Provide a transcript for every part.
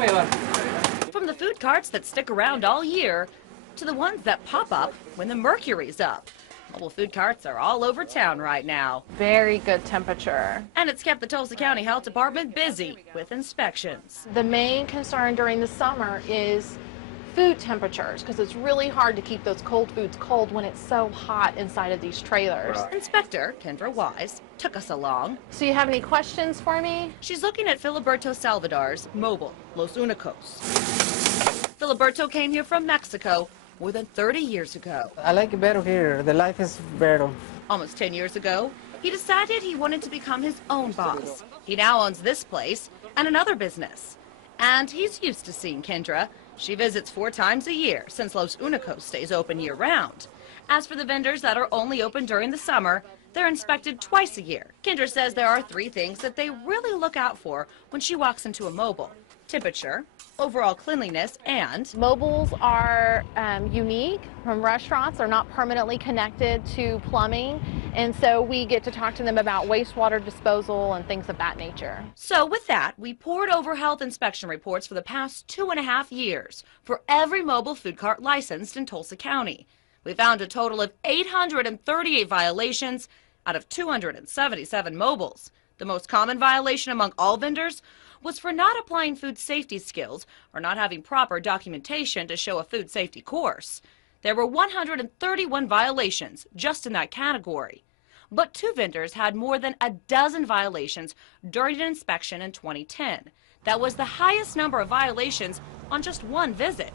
From the food carts that stick around all year to the ones that pop up when the mercury's up. Mobile food carts are all over town right now. Very good temperature. And it's kept the Tulsa County Health Department busy with inspections. The main concern during the summer is food temperatures, because it's really hard to keep those cold foods cold when it's so hot inside of these trailers. Inspector Kendra Wise took us along. So you have any questions for me? She's looking at Filiberto Salvador's mobile Los Unicos. Filiberto came here from Mexico more than 30 years ago. I like it better here. The life is better. Almost 10 years ago, he decided he wanted to become his own boss. He now owns this place and another business. And he's used to seeing Kendra. She visits 4 times a year since Los Unicos stays open year-round. As for the vendors that are only open during the summer, they're inspected twice a year. Kendra says there are 3 things that they really look out for when she walks into a mobile: temperature, overall cleanliness, and Mobiles are unique from restaurants. They're not permanently connected to plumbing, and so we get to talk to them about wastewater disposal and things of that nature. So with that, we poured over health inspection reports for the past 2.5 years for every mobile food cart licensed in Tulsa County. We found a total of 838 violations out of 277 mobiles. The most common violation among all vendors was for not applying food safety skills or not having proper documentation to show a food safety course. There were 131 violations just in that category. But 2 vendors had more than a dozen violations during an inspection in 2010. That was the highest number of violations on just 1 visit.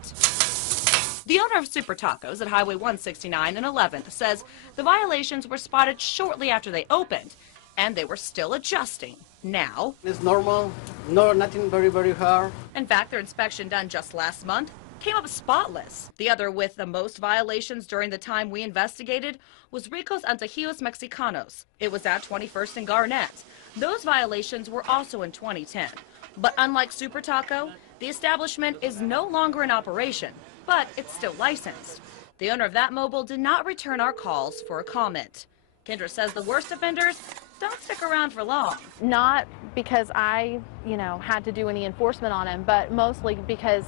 The owner of Super Tacos at Highway 169 and 11th says the violations were spotted shortly after they opened, and they were still adjusting. Now, It's normal, no, nothing very hard. in fact, their inspection done just last month came up spotless. The other with the most violations during the time we investigated was Rico's Antojillos Mexicanos. It was at 21st and Garnett. Those violations were also in 2010. But unlike Super Taco, the establishment is no longer in operation, but it's still licensed. The owner of that mobile did not return our calls for a comment. Kendra says the worst offenders don't stick around for long. Not because I, had to do any enforcement on them, but mostly because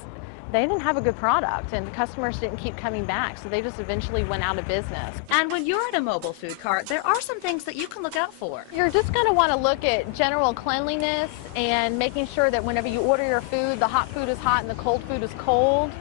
they didn't have a good product and the customers didn't keep coming back, so they just eventually went out of business. And when you're at a mobile food cart, there are some things that you can look out for. You're just going to want to look at general cleanliness and making sure that whenever you order your food, the hot food is hot and the cold food is cold.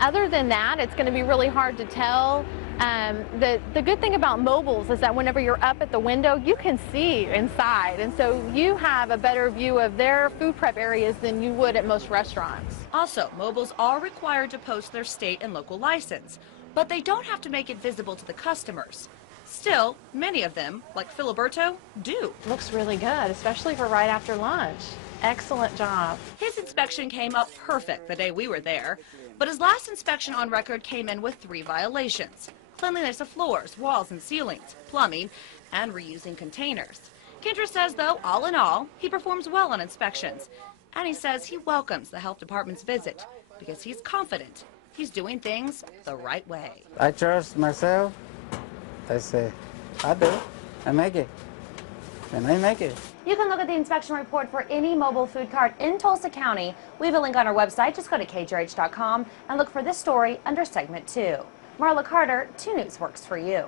Other than that, it's going to be really hard to tell. The good thing about mobiles is that whenever you're up at the window, you can see inside, and so you have a better view of their food prep areas than you would at most restaurants. Also, mobiles are required to post their state and local license, but they don't have to make it visible to the customers. Still, many of them, like Filiberto, do. Looks really good, especially for right after lunch. Excellent job. His inspection came up perfect the day we were there, but his last inspection on record came in with 3 violations: cleanliness of floors, walls, and ceilings, plumbing, and reusing containers. Kendra says, though, all in all, he performs well on inspections, and he says he welcomes the health department's visit because he's confident he's doing things the right way. I trust myself. I say, I do. I make it. And I make it. You can look at the inspection report for any mobile food cart in Tulsa County. We have a link on our website. Just go to kjrh.com and look for this story under segment 2. Marla Carter, 2 News works for you.